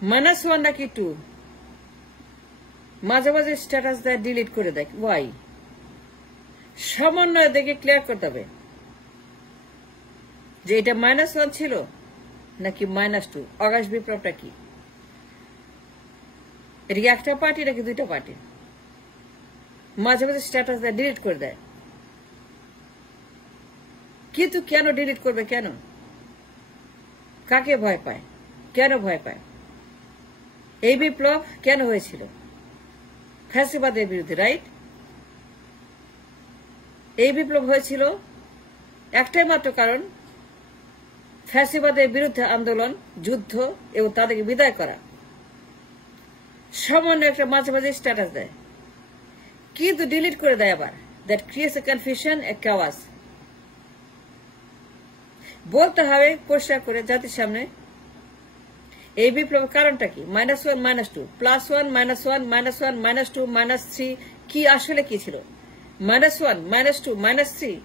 -1 নাকি 2 মাঝে মাঝে স্ট্যাটাস দেয়, ডিলিট করে দেয়। ওয়াই? সমন্বয় দেখে ক্লিয়ার করতে হবে যে এটা -1 ছিল নাকি -2। অগাস্ট বিপ্লবটা কি? এটা কি একটা পার্টি নাকি দুইটা পার্টি? মাঝে মাঝে স্ট্যাটাস দেয়, ডিলিট করে দেয়। কিন্তু কেন ডিলিট করবে? কেন? কাকে ভয় পায়? কেন ভয় পায়? এই বিপ্লব কেন হয়েছিল? ফ্যাসিবাদের বিরুদ্ধে, রাইট? এই বিপ্লব হয়েছিল একটাই মাত্র কারণ, ফ্যাসিবাদের বিরুদ্ধে আন্দোলন, যুদ্ধ এবং তাদেরকে বিদায় করা। সামান্য একটা মাঝে মাঝে স্ট্যাটাস দেয়, কিন্তু ডিলিট করে দেয় আবার। That creates A confusion, A chaos। বলতে হবে পরিষ্কার করে জাতির সামনে এই বিপ্লবের কারণটা কি। -1 -2 +1 -1 -1 -2 -3 কি আসলে কি ছিল? -1 -2 -3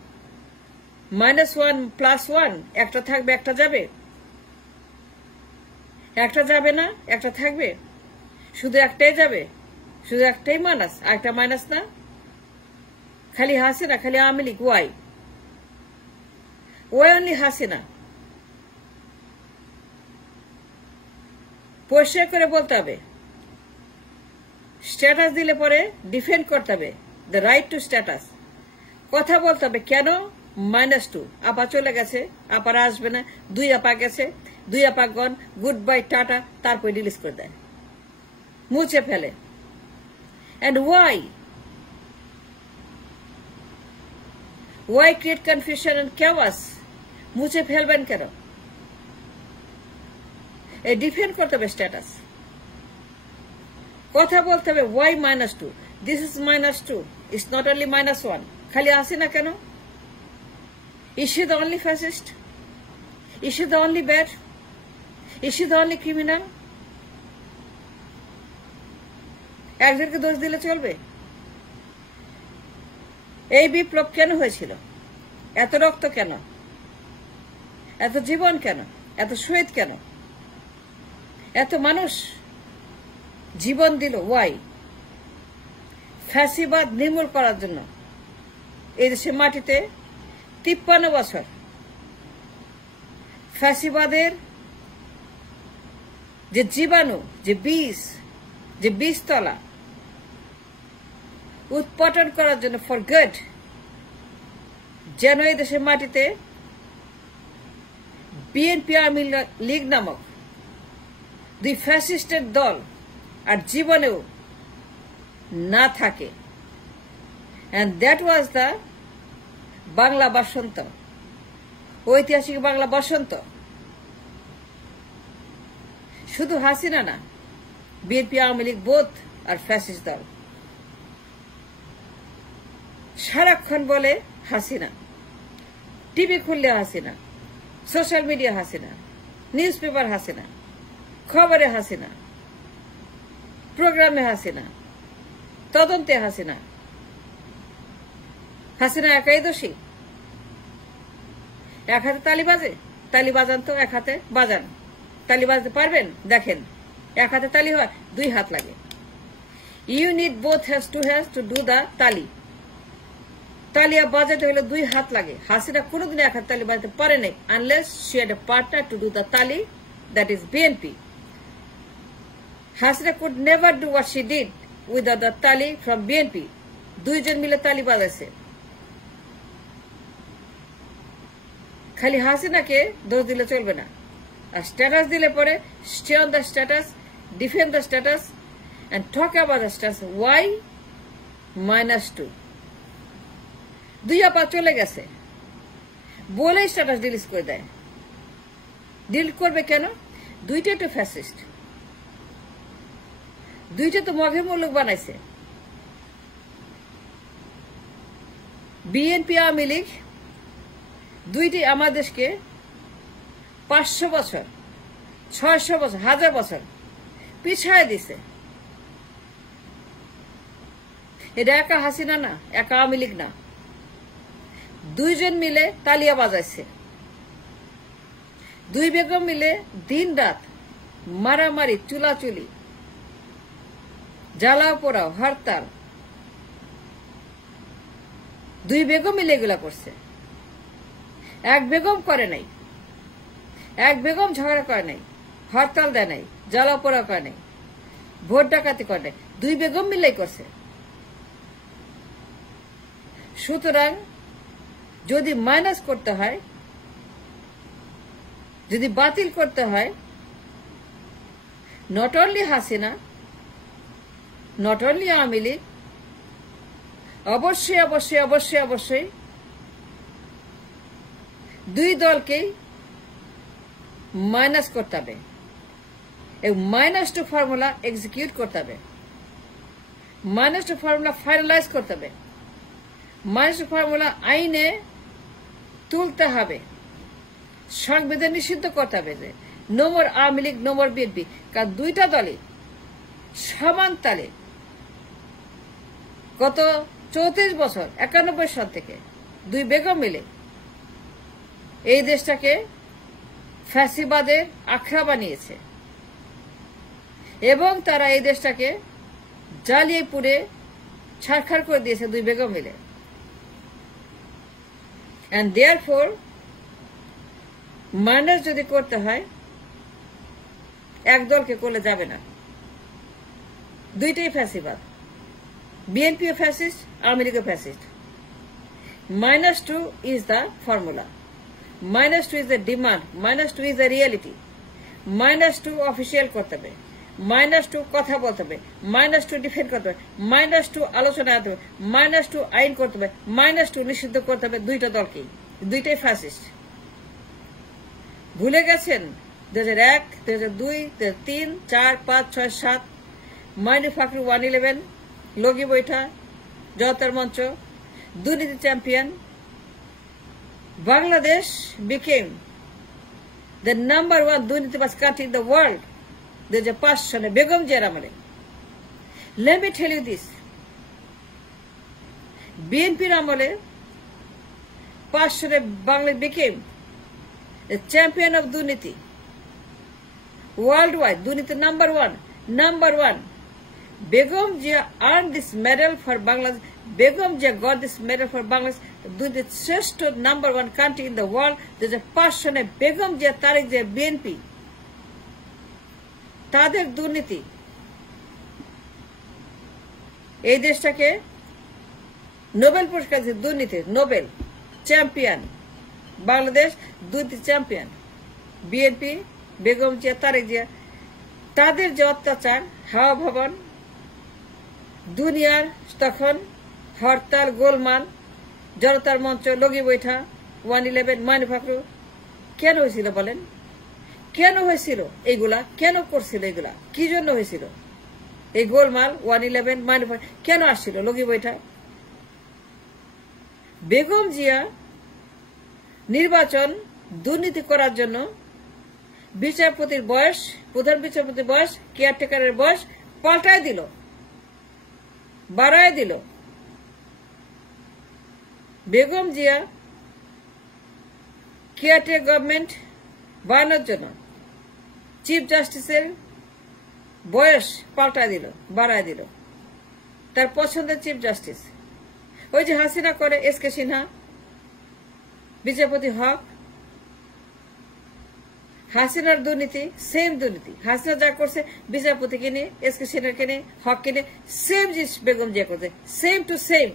-1 +1 একটা থাকবে, একটা যাবে? একটা যাবে না, একটা থাকবে। শুধু একটাই যাবে, শুধু একটাই মাইনাস, আর একটা মাইনাস না। খালি হাসিনা, খালি Awami League. Why? Why only Hasina? পরিষ্কার করে বলতে হবে। স্ট্যাটাস দিলে পরে ডিফেন্ড করতে হবে, দ্য রাইট টু স্ট্যাটাস। কথা বলতে হবে কেন -2। আপা চলে গেছে, আপারা আসবে না, 2 আপা গেছে, 2 আপা গন, গুড বাই, টাটা, তারপর রিলিজ করে দেয়, মুছে ফেলে। And why? Why create confusion and chaos? মুছে ফেলবেন কেন? এই ডিফেন্ড করতে হবে স্ট্যাটাস। কথা বলতে হবে why -2, this is -2, it's not only -1। খালি আসে না কেন? Is she the only fascist? Is she the only bad? Is she the only criminal? একজনকে দোষ দিলে চলবে? এই বিপ্লব কেন হয়েছিল? এত রক্ত কেন? এত জীবন কেন? এত শহীদ কেন? এত মানুষ জীবন দিল। ওয়াই? ফ্যাসিবাদ নির্মূল করার জন্য। এই দেশের মাটিতে 53 বছর ফ্যাসিবাদের যে জীবাণু, যে বীজতলা উৎপাটন করার জন্য, ফর গুড, যেন এই দেশের মাটিতে বিএনপি আওয়ামী লীগ নামক 2 ফ্যাসিস্টের দল আর জীবনেও না থাকে। and that was the Bangla বসন্ত, ঐতিহাসিক বাংলা বসন্ত। শুধু হাসিনা না, বিএনপি আওয়ামী লীগ বোধ আর ফ্যাসিস্ট দল সারাক্ষণ বলে হাসিনা। টিভি খুললে Hasina, social media Hasina, news paper Hasina, খবরে হাসিনা, প্রোগ্রামে হাসিনা, তদন্তে হাসিনা। হাসিনা একাই দোষী? এক হাতে তালি বাজে? তালি বাজান তো, এক হাতে বাজান। তালি বাজতে পারবেন? দেখেন, এক হাতে তালি হয়, 2 হাত লাগে। You need both hands to do the taali. তালিয়া বাজাতে হলে 2 হাত লাগে। হাসিনা কোনোদিন এক হাতে তালি বাজাতে পারে নাই, unless she had a partner to do the তালি, that is BNP. Hasina could never do what she did without the tali from BNP. 2 জন মিলে তালি বাজাইছে। খালি হাসিনাকে দোষ দিলে চলবে না। আর স্ট্যাটাস দিলে পরে stay on the status, defend the status and talk about the status. Why -2? 2 আপা চলে গেছে বলেই স্ট্যাটাস ডিলিট করে দেয়। ডিলিট করবে কেন? 2টা তো ফ্যাসিস্ট, 2টা তো মগে মুলুক বানাইছে। বিএনপি আওয়ামী লীগ 2টি আমার দেশকে 500 বছর, 600 বছর, 1000 বছর পিছায় দিছে। এটা একা হাসিনা না, একা আওয়ামী লীগ না, 2 জন মিলে তালিয়া বাজাইছে। 2 বেগম মিলে দিন রাত মারামারি, চুলাচুলি, জ্বালাও পোড়াও, হরতাল, দুই বেগম মিলে এগুলা করছে। এক বেগম করে নাই, এক বেগম ঝগড়া করে নাই, হরতাল দেয় নাই, জ্বালাও পোড়াও করে নাই, ভোট ডাকাতি করে নাই, দুই বেগম মিলেই করছে। সুতরাং যদি মাইনাস করতে হয়, যদি বাতিল করতে হয়, not only Hasina, not only Awami League, অবশ্যই অবশ্যই অবশ্যই অবশ্যই দুই দলকেই মাইনাস করতে হবে এবং মাইনাস টু ফর্মুলা এক্সিকিউট করতে হবে, মাইনাস টু ফর্মুলা ফাইনালাইজ করতে হবে, মাইনাস টু ফর্মুলা আইনে তুলতে হবে, সংবিধান নিষিদ্ধ করতে হবে যে no more Awami League, no more BNP. কারণ দুইটা দলই সমান তালে গত 34 বছর 91 সাল থেকে দুই বেগম মিলে এই দেশটাকে ফ্যাসিবাদের আখড়া বানিয়েছে এবং তারা এই দেশটাকে জ্বালিয়ে পুড়ে ছারখার করে দিয়েছে দুই বেগম মিলে। এন্ড দেয়ারফোর মাইনাস যদি করতে হয় এক দলকে করলে যাবে না, দুইটাই ফ্যাসিবাদ, বিএনপিও ফ্যাসিস্ট, আওয়ামী লীগও ফ্যাসিস্ট। Minus two is the formula, minus two is the demand, minus two is the reality. Minus two official করতে হবে, মাইনাস টু কথা বলতে হবে, মাইনাস টু ডিফেন্ড করতে হবে, মাইনাস টু আলোচনা করতে হবে, মাইনাস টু আইন করতে হবে, মাইনাস টু নিষিদ্ধ করতে হবে দুইটা দলকেই, দুইটাই ফ্যাসিস্ট। ভুলে গেছেন 2001, 2002, 2003, 4, 5, 6, 7 মাইনু ফাকরু 111, লগি বৈঠা, জনতার মঞ্চ, দুর্নীতি champion. Bangladesh became the number 1 দুর্নীতিবাজ country in the world 2005 সালে বেগম জিয়ার আমলে। Let me tell you this, বিএনপির আমলে 5 সালে Bangladesh became a champion of দুর্নীতি worldwide, দুর্নীতি number one. Begum Jia earned this medal for Bangladesh. Begum Jia got this medal for Bangladesh. The first number 1 country in the world. There's a person, Begum Jia Tariq Jia BNP. তাদের দুর্নীতি এই দেশটাকে Nobel পুরস্কার দিয়েছে, দুর্নীতি Nobel champion, Bangladesh দুর্নীতি champion, BNP, Begum Zia, Tarique Zia. তাদের যে অত্যাচার, হাওয়া ভবন, দুনিয়ার তখন হরতাল, গোলমাল, জনতার মঞ্চ, লগি বৈঠা, 111, মাইনু ফাকরু, কেন হয়েছিল বলেন? কেন হয়েছিল এইগুলা? কেন করছিল এগুলা? কি জন্য হয়েছিল এই গোলমাল, 111, মাইনু ফাকরু কেন আসছিল লগি বৈঠা? বেগম জিয়া নির্বাচন দুর্নীতি করার জন্য বিচারপতির বয়স, প্রধান বিচারপতির বয়স, কেয়ারটেকারের বয়স পাল্টায় দিল, বাড়ায় দিল। বেগম জিয়া কেয়ারটেকার গভর্নমেন্ট বানানোর জন্য চিফ জাস্টিসের বয়স পাল্টায় দিল, বাড়ায় দিল। তার পছন্দের চিফ জাস্টিস ওই যে হাসিনা করে, এসকে সিনহা, বিচারপতি হক। হাসিনার দুর্নীতি সেম দুর্নীতি, হাসিনা যা করছে বিচারপতিকে নিয়ে, এসকে সিনহাকে নিয়ে, হককে নিয়ে সেম জিনিস বেগম জিয়া করছে, সেম টু সেম।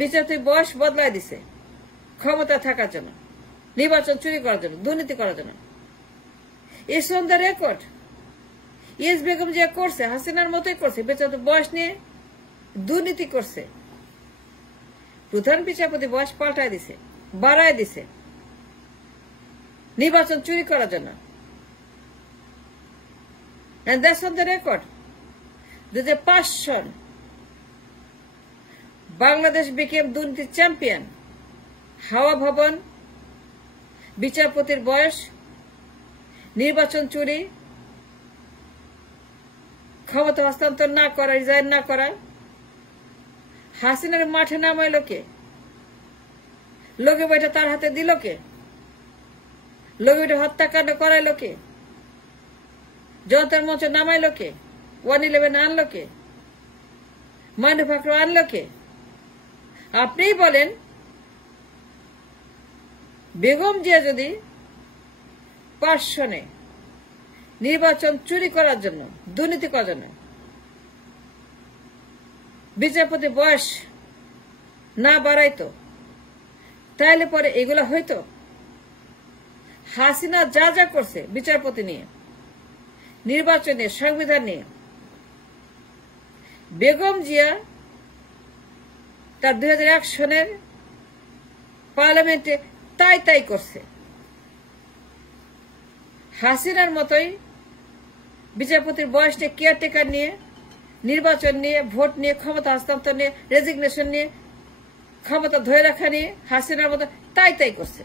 বিচারপতি বয়স বদলায় দিছে ক্ষমতা থাকার জন্য, নির্বাচন চুরি করার জন্য, দুর্নীতি করার জন্য। It's on the record. Yes Begum Zia করছে, হাসিনার মতোই করছে, বিচারপতি বয়স নিয়ে দুর্নীতি করছে। প্রধান বিচারপতি বয়স পাল্টায় দিছে, বাড়ায় দিছে নির্বাচন চুরি করার জন্য। And that's on the record. 2005 Son Bangladesh became দুর্নীতি চ্যাম্পিয়ন। হাওয়া ভবন, বিচারপতির বয়স, নির্বাচন চুরি, ক্ষমতা হস্তান্তর না করা, রিজাইন না করা। হাসিনার মাঠে নামাইল কে? লোকে বইটা তার হাতে দিল কে? লগিবইটা হত্যাকাণ্ড করাইলো কে? জনতার মঞ্চ নামাইলো কে? 111 আনলো কে? ম্যানুফ্যাক্চার আনলো কে? আপনিই বলেন, বেগম জিয়া যদি পার্শ্বনে নির্বাচন চুরি করার জন্য, দুর্নীতি করার জন্য বিচারপতি বয়স না বাড়াইতো, তাইলে পরে এগুলা হইতো? হাসিনা যা যা করছে বিচারপতি নিয়ে, নির্বাচন নিয়ে, সংবিধান নিয়ে, বেগম জিয়া তার 2001 সনের পার্লামেন্টে তাই তাই করছে। হাসিনার মতোই বিচারপতির বয়স নিয়ে, কেয়ারটেকার নিয়ে, নির্বাচন নিয়ে, ভোট নিয়ে, ক্ষমতা হস্তান্তর নিয়ে, রেজিগনেশন নিয়ে, ক্ষমতা ধরে রাখা নিয়ে হাসিনার মতো তাই তাই করছে।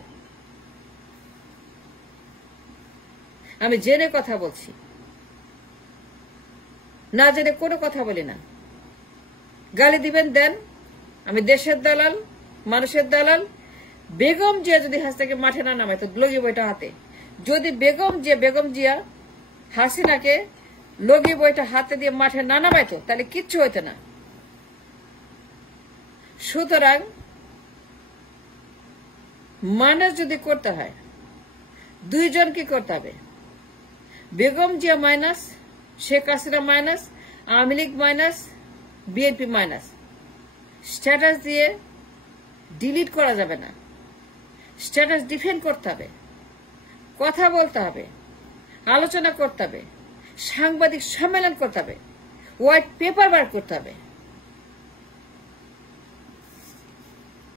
আমি জেনে কথা বলছি, না জেনে কোনো কথা বলি না। গালি দিবেন দেন, আমি দেশের দালাল, মানুষের দালাল। বেগম জিয়া যদি হাসিনাকে মাঠে না নামায় তো লগি বইটা হাতে, যদি বেগম জিয়া হাসিনাকে লগি বইটা হাতে দিয়ে মাঠে না নামাইতো তাহলে কিচ্ছু হইতো না। সুতরাং মাইনাস যদি করতে হয়, দুইজন কি করতে হবে? Begum Zia minus, Sheikh Hasina minus, Awami League minus, BNP minus. Status দিয়ে ডিলিট করা যাবে না, স্ট্যাটাস ডিফেন্ড করতে হবে, কথা বলতে হবে, আলোচনা করতে হবে, সাংবাদিক সম্মেলন করতে হবে, হোয়াইট পেপার বার করতে হবে।